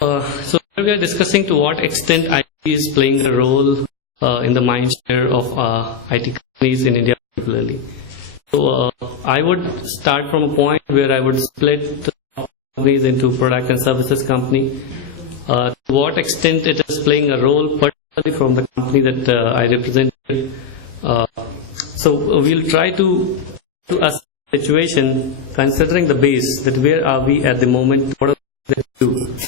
So we are discussing to what extent IT is playing a role in the mind share of IT companies in India particularly. So I would start from a point where I would split the companies into product and services company. To what extent it is playing a role, particularly from the company that I represent. So we'll try to assess the situation considering the base, that where are we at the moment, what are we going to do.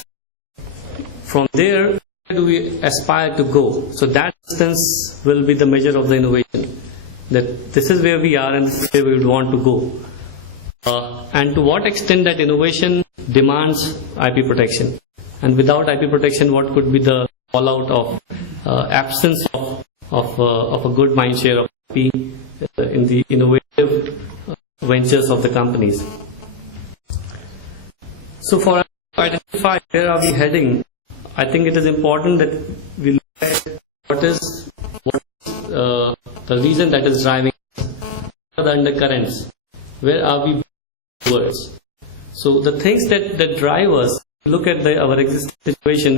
From there, where do we aspire to go? So that distance will be the measure of the innovation. That this is where we are and this is where we would want to go. And to what extent that innovation demands IP protection. And without IP protection, what could be the fallout of absence of a good mind share of IP in the innovative ventures of the companies. So for us to identify where are we heading, I think it is important that we look at what is the reason that is driving us, what are the undercurrents, where are we towards. So the things that drive us, look at our existing situation,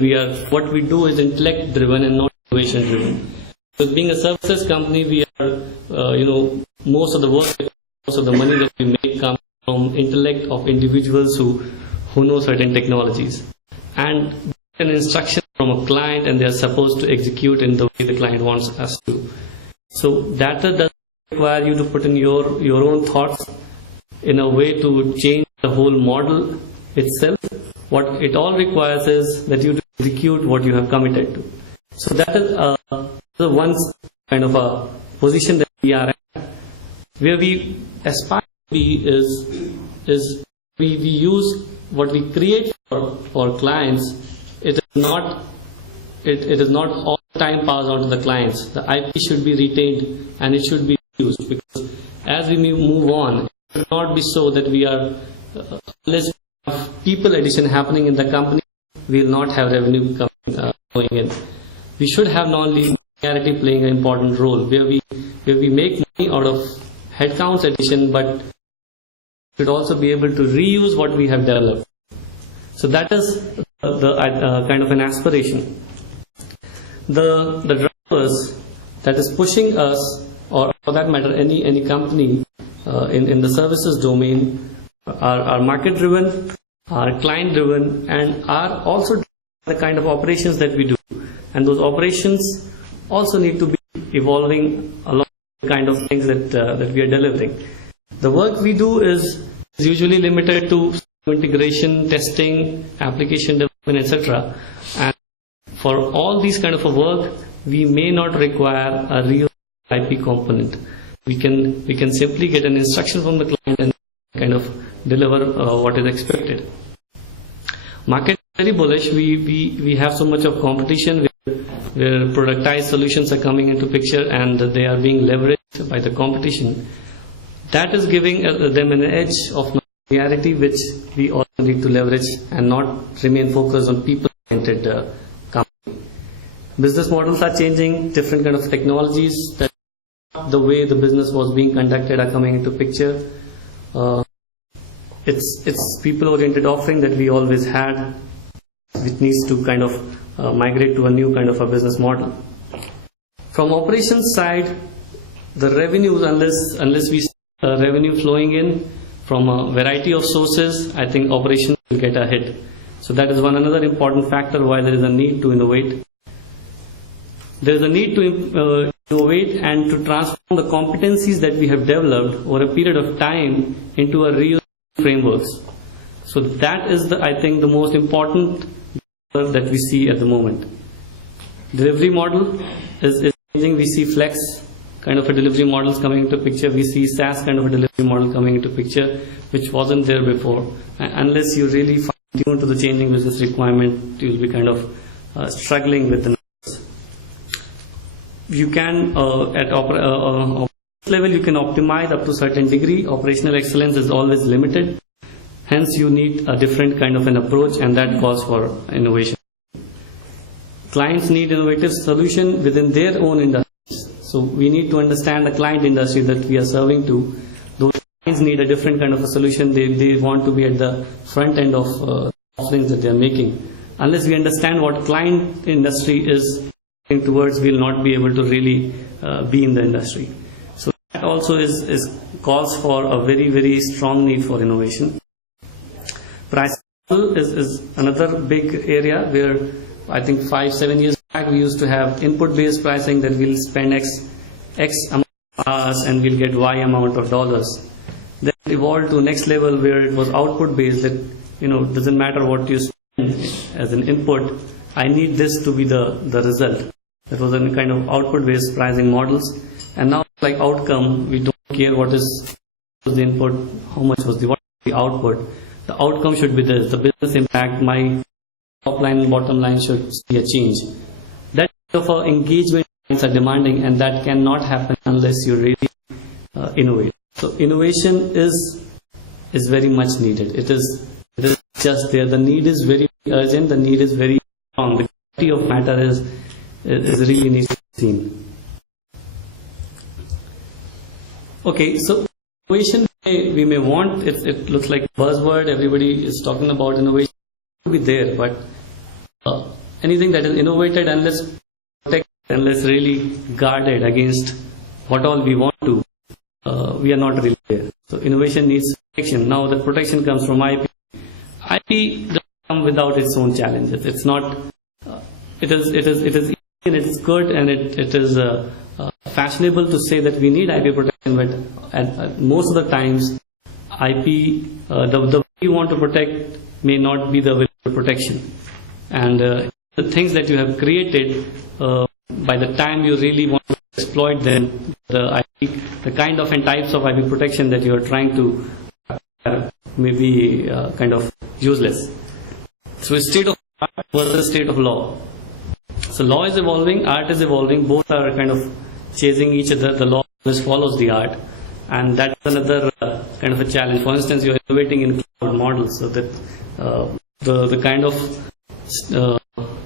what we do is intellect driven and not innovation driven. So being a services company, we are, most of the work, most of the money that we make comes from intellect of individuals who know certain technologies. And an instruction from a client and they are supposed to execute in the way the client wants us to. So data does require you to put in your own thoughts in a way to change the whole model itself. What it all requires is that you execute what you have committed to. So that is the one kind of a position that we are at. Where we aspire to be is we use what we create for clients. It is not all the time passed on to the clients. The IP should be retained and it should be used, because as we move on, it should not be so that we are unless people addition happening in the company, we will not have revenue going in. We should have non-linearity playing an important role, where we make money out of headcounts addition, but should also be able to reuse what we have developed. So that is the kind of an aspiration. The drivers that is pushing us, or for that matter any company in the services domain, are market driven, are client driven, and are also the kind of operations that we do. And those operations also need to be evolving along the kind of things that we are delivering. The work we do is usually limited to integration, testing, application development, etc. And for all these kind of a work, we may not require a real IP component. We can simply get an instruction from the client and kind of deliver what is expected. Market is very bullish. We have so much of competition where productized solutions are coming into picture and they are being leveraged by the competition. That is giving them an edge of reality, which we also need to leverage and not remain focused on people-oriented company. Business models are changing, different kind of technologies that the way the business was being conducted are coming into picture. It's people-oriented offering that we always had, which needs to kind of migrate to a new kind of a business model. From operations side, the revenues, unless we see revenue flowing in from a variety of sources, I think operations will get a hit. So that is another important factor why there is a need to innovate. There is a need to innovate and to transform the competencies that we have developed over a period of time into a real frameworks. So that is I think the most important that we see at the moment. Delivery model is changing. We see flex kind of a delivery models coming into picture. We see SaaS kind of a delivery model coming into picture, which wasn't there before. Unless you really fine tune to the changing business requirement, you'll be kind of struggling with the numbers. You can at level you can optimize up to a certain degree. Operational excellence is always limited. Hence you need a different kind of an approach, and that calls for innovation. Clients need innovative solution within their own industries. So we need to understand the client industry that we are serving to. Those clients need a different kind of a solution. They want to be at the front end of offerings that they are making. unless we understand what client industry is towards, we'll not be able to really be in the industry. So that also is calls for a very, very strong need for innovation. Price is another big area where I think 5-7 years back we used to have input based pricing, that we'll spend X amount of hours and we'll get Y amount of dollars. Then it evolved to next level where it was output based, that doesn't matter what you spend as an input, I need this to be the result. That was a kind of output based pricing models. And now like outcome, we don't care what was the input, how much was what was the output. The outcome should be this, the business impact, my top line and bottom line should see a change. That kind of engagement clients are demanding, and that cannot happen unless you really innovate. So innovation is very much needed. It is just there. The need is very urgent. The need is very strong. The quality of matter is really needs to be seen. Okay, so innovation we may want. It looks like a buzzword. Everybody is talking about innovation. It will be there, but anything that is innovated, unless protected, unless really guarded against what all we want to, we are not really there. So innovation needs protection. Now the protection comes from IP. IP doesn't come without its own challenges. It's not. It is it's good, and it is fashionable to say that we need IP protection, but at most of the times, IP the way you want to protect may not be the available protection, and the things that you have created, by the time you really want to exploit them, the kind of and types of IP protection that you are trying to may be kind of useless. So state of art versus state of law. So law is evolving, art is evolving, both are kind of chasing each other. The law always follows the art, and that's another kind of a challenge. For instance, you are innovating in cloud models, so that the kind of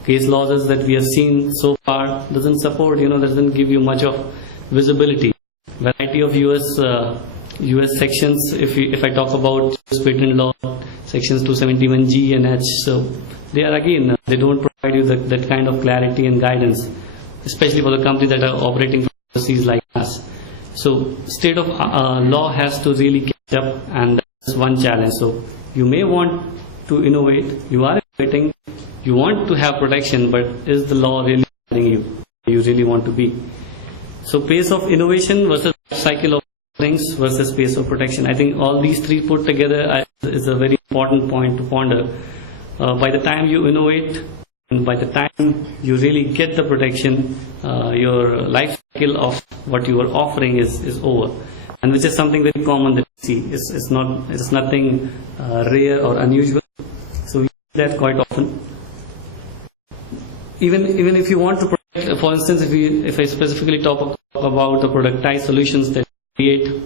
case laws that we have seen so far doesn't support, doesn't give you much of visibility. Variety of US sections, if I talk about US patent law, sections 271G and H, so they are again, they don't provide you that kind of clarity and guidance, especially for the companies that are operating from overseas like us. So state of law has to really catch up, and that's one challenge. So you may want to innovate, you are innovating, you want to have protection, but is the law really guiding you? You really want to be? So pace of innovation versus cycle of things versus pace of protection. I think all these three put together is a very important point to ponder. By the time you innovate, and by the time you really get the protection, your life cycle of what you are offering is over, and which is something very common that we see. It's nothing rare or unusual. So we see that quite often. Even if you want to protect, for instance, if I specifically talk about the productized solutions that we create,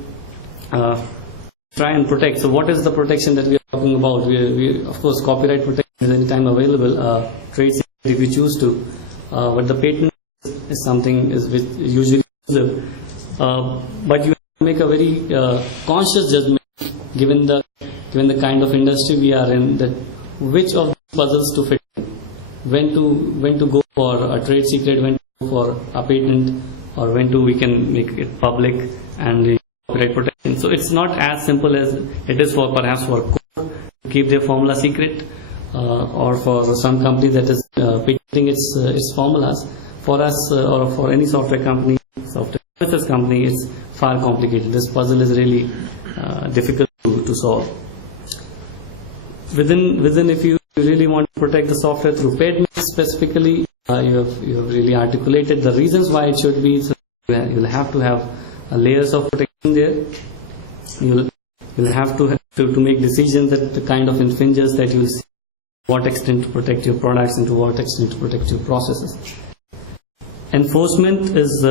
try and protect. So what is the protection that we are talking about? We of course, copyright protection is anytime available, trade secret if you choose to, but the patent is something which usually exclusive. But you have to make a very conscious judgment, given the kind of industry we are in, that which of these puzzles to fit in. When to go for a trade secret, when to go for a patent, or when we can make it public and copyright protection. So it's not as simple as it is for perhaps for Coke to keep their formula secret, or for some company that is patenting its formulas. For us, or for any software company, software services company, it's far complicated. This puzzle is really difficult to solve. Within, if you really want to protect the software through patents specifically, you have really articulated the reasons why it should be. So you'll have to have layers of protection there. You'll have to make decisions that the kind of infringers that you'll see, to what extent to protect your products and to what extent to protect your processes. Enforcement is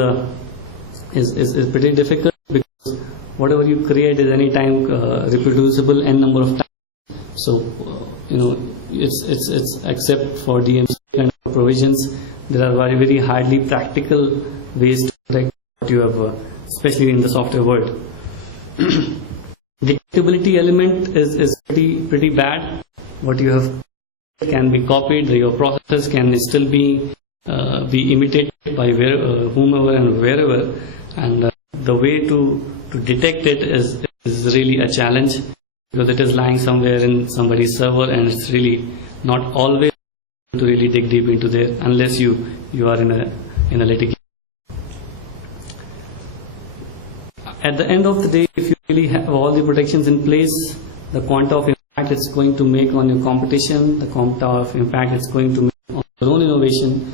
pretty difficult, because whatever you create is anytime reproducible n number of times. So it's except for DMC kind of provisions, there are very hardly practical ways to protect what you have, especially in the software world. Detectability element is pretty bad. What you have can be copied, your processes can still be imitated by whomever and wherever, and the way to detect it is really a challenge, because it is lying somewhere in somebody's server, and it's really not always to really dig deep into there unless you are in a litigation. At the end of the day, if you really have all the protections in place, the quanta of impact it's going to make on your competition, the quanta of impact it's going to make on your own innovation,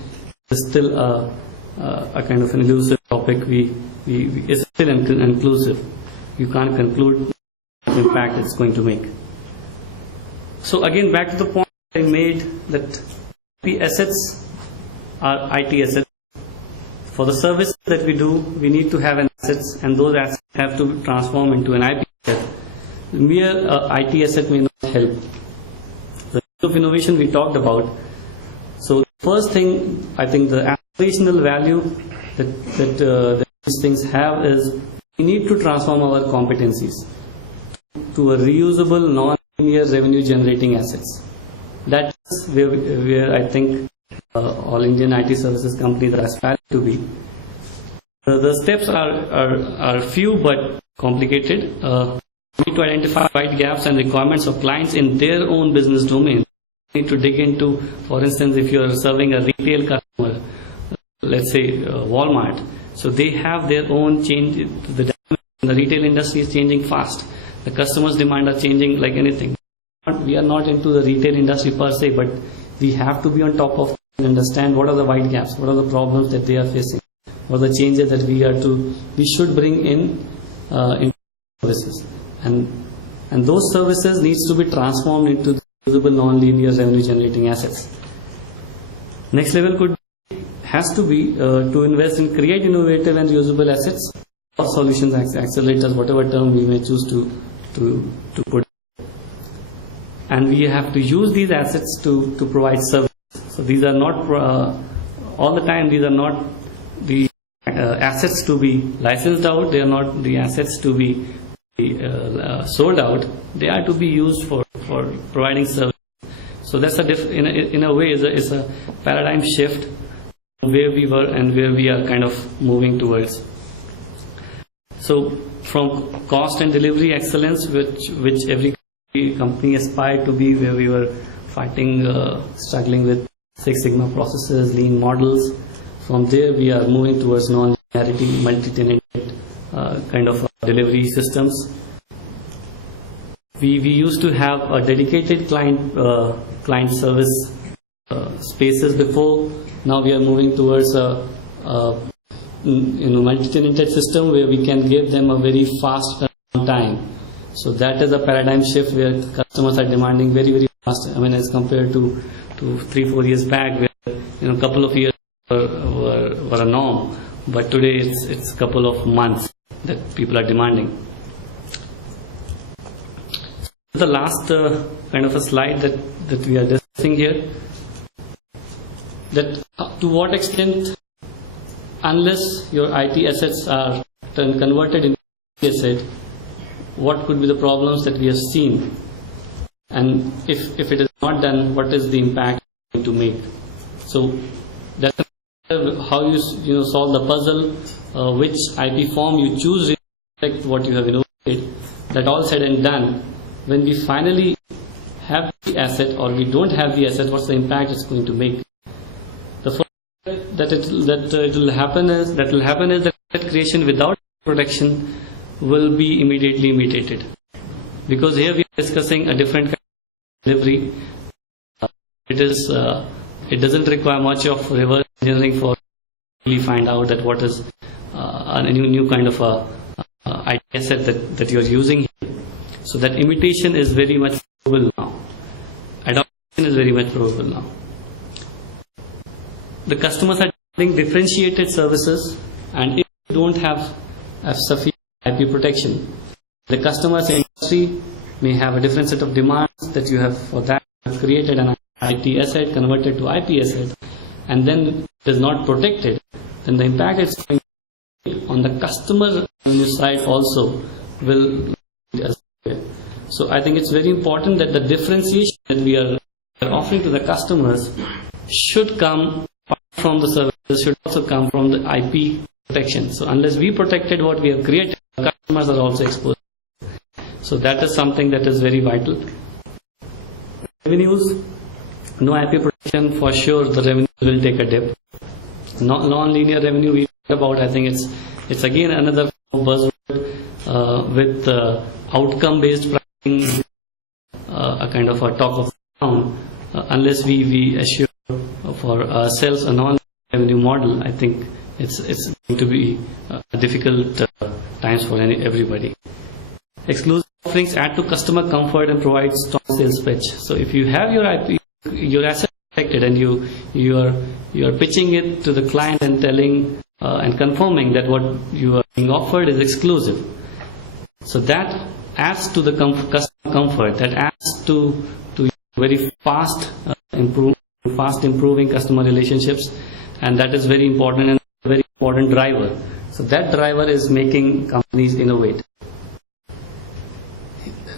is still a kind of an elusive topic. It's still inclusive. You can't conclude the impact it's going to make. So again, back to the point I made, that the assets are IT assets. For the service that we do, we need to have an assets, and those assets have to transform into an IP asset. Mere IT asset may not help. The of innovation we talked about. So the first thing, I think the aspirational value that these things have is, we need to transform our competencies to a reusable, non-linear revenue generating assets. That's where I think all Indian IT services companies are aspiring to be. The steps are few but complicated. We need to identify wide gaps and requirements of clients in their own business domain. We need to dig into, for instance, if you are serving a retail customer, let's say Walmart, so they have their own change. The retail industry is changing fast. The customers' demand are changing like anything. We are not into the retail industry per se, but we have to be on top of and understand what are the wide gaps, what are the problems that they are facing, what are the changes that we should bring in services, and those services needs to be transformed into usable non-linear revenue generating assets. Next level has to be to invest in create innovative and usable assets or solutions, accelerators, whatever term we may choose to put. And we have to use these assets to provide service. So these are not all the time. These are not the assets to be licensed out. They are not the assets to be sold out. They are to be used for providing service. So that's in a way is a paradigm shift where we were and where we are kind of moving towards. So from cost and delivery excellence, which every company aspired to be, where we were struggling with Six Sigma processes, lean models. From there we are moving towards non-linearity, multi-tenant kind of delivery systems. We used to have a dedicated client service spaces before. Now we are moving towards a multi-tenanted system where we can give them a very fast time. So that is a paradigm shift where customers are demanding very, very fast. I mean, as compared to 3-4 years back, where a couple of years were a norm, but today it's a couple of months that people are demanding. The last kind of a slide that we are discussing here, that to what extent, unless your IT assets are converted into IT asset, what could be the problems that we have seen, and if it is not done, what is the impact going to make? So that's how you solve the puzzle, which IP form you choose reflect what you have innovated. That all said and done, when we finally have the asset or we don't have the asset, what's the impact it's going to make? The first that will happen is that creation without protection will be immediately imitated, because here we are discussing a different kind of delivery. It doesn't require much of reverse engineering for really find out that what is a new kind of IT asset that you are using here. So that imitation is very much probable now. Adoption is very much probable now. The customers are demanding differentiated services, and if you don't have sufficient IP protection, the customers in industry may have a different set of demands that you have for that. You have created an IT asset, converted to IP asset, and then it is not protected, then the impact it's going to make on the customer side also will be as well. So I think it's very important that the differentiation that we are are offering to the customers should come from the services, should also come from the IP protection. So unless we protected what we have created, customers are also exposed. So that is something that is very vital. Revenues, no IP protection, for sure the revenue will take a dip. Non-linear revenue we talked about, I think it's again another buzzword with outcome-based pricing, a kind of a talk of town. Unless we assure for ourselves a non-revenue model, I think it's going to be difficult times for everybody. Exclusive offerings add to customer comfort and provide strong sales pitch. So if you have your IP, your asset protected, and you are pitching it to the client and telling and confirming that what you are being offered is exclusive, so that adds to the customer comfort, that adds to very fast improving customer relationships, and that is very important and a very important driver. So that driver is making companies innovate.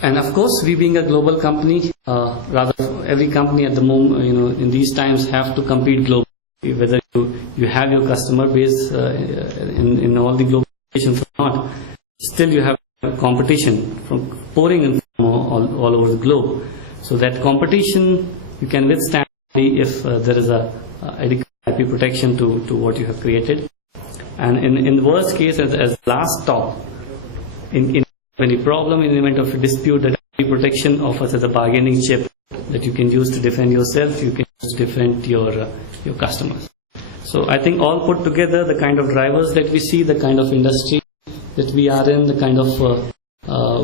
And of course, we being a global company, rather every company at the moment, in these times have to compete globally. Whether you have your customer base in all the global locations or not, still you have competition from pouring in from all over the globe. So that competition you can withstand if there is a adequate IP protection to what you have created. And in the worst case, as last stop, in any problem, in the event of a dispute, that IP protection offers as a bargaining chip that you can use to defend yourself, you can use to defend your customers. So I think all put together, the kind of drivers that we see, the kind of industry that we are in, the kind of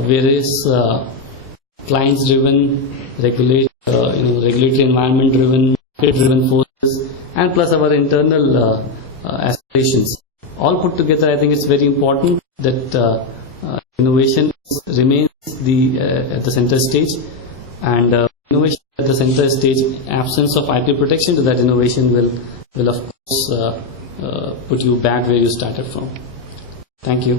various clients-driven, regulatory environment-driven, market-driven forces, and plus our internal aspirations. All put together, I think it's very important that innovation remains at the center stage, and innovation at the center stage, absence of IP protection to that innovation will of course put you back where you started from. Thank you.